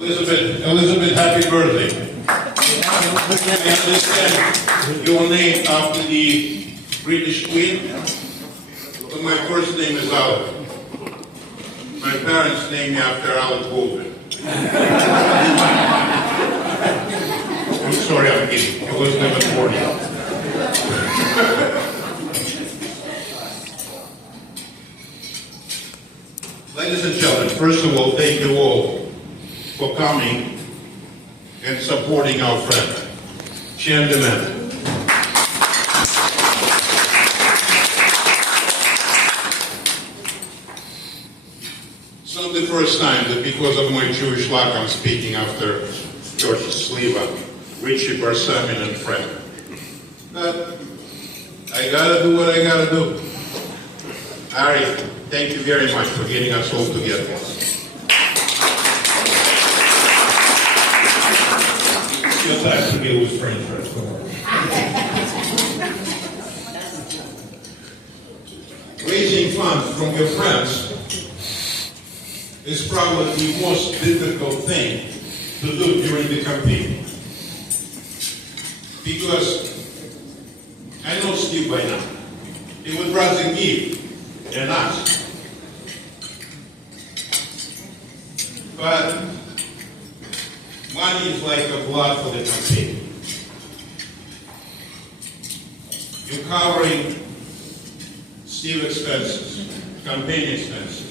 Elizabeth, happy birthday. I understand your name after the British Queen, but my first name is Alec. My parents named me after Alec Baldwin. I'm sorry, I'm kidding. It was never 40. Ladies and gentlemen, first of all, thank you all for coming and supporting our friend, Chen Demen. It's not the first time that because of my Jewish luck I'm speaking after George Sliwa, Richie Barsamin, and Fred. But I gotta do what I gotta do. Ari, thank you very much for getting us all together. Just have to deal with friends first. Raising funds from your friends is probably the most difficult thing to do during the campaign. Because I know Steve by now. He would rather give than ask. But money is like a blood for the campaign. You're covering Steve expenses, campaign expenses.